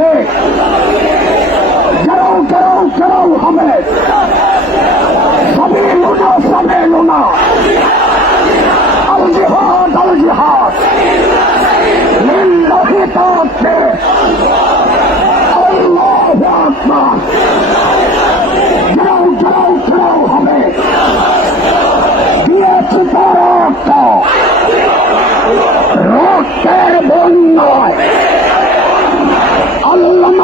আছে গেরাও গেরাও গেরাও হবে সবে লোনা সবে লোনা আল জিহাদ আল জিহাদ লিল্লাহি তাআলা আল্লাহু আকবার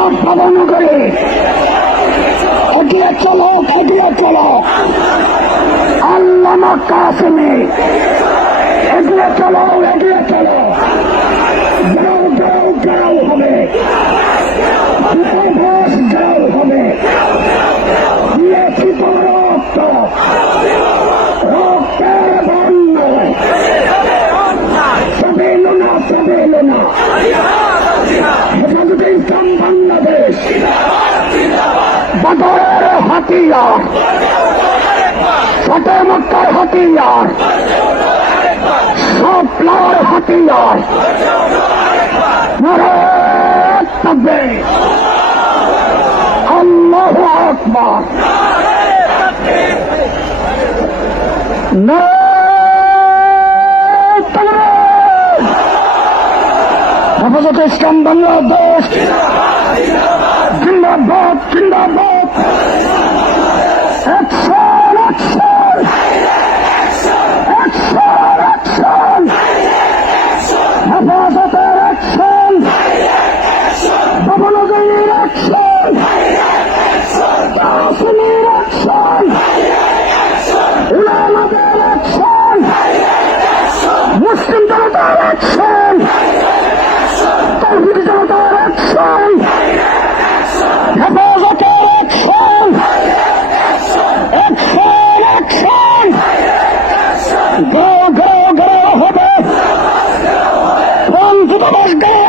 উদ্ভাবন করে এগিয়ে চলো এগিয়ে চলো আল্লাহ কাসেমে এগিয়ে চলো এগিয়ে চলো Yeah. হাতিয়ার ফতে মক্কার হাতিয়ার সাপলার হাতিয়ার তবে আল্লাহ আকবার না হেফাজতে ইসলাম বাংলাদেশ জিন্দাবাদ জিন্দাবাদ Action! Action! Oh, God!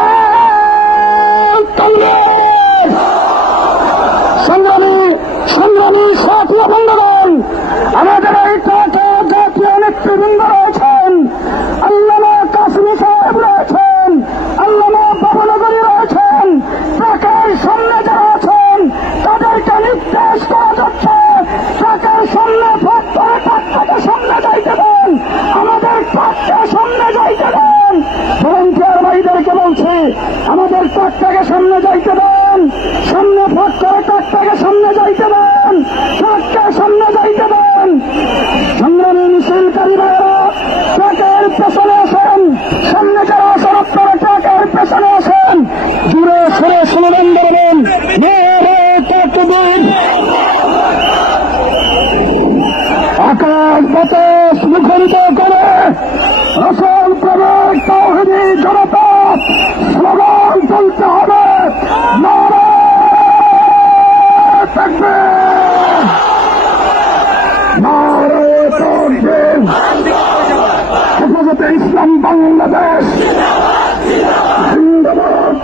হেফাজতে ইসলাম বাংলাদেশ জিন্দাবাদ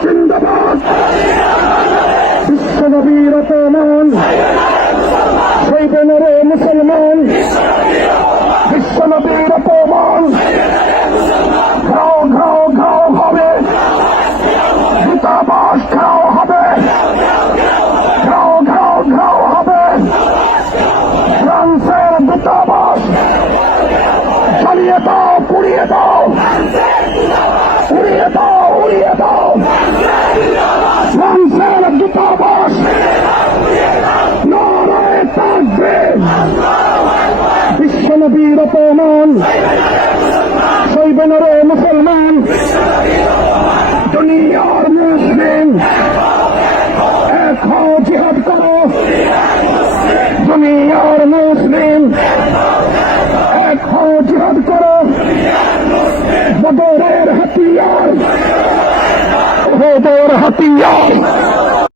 জিন্দাবাদ Somos হাতিয়ার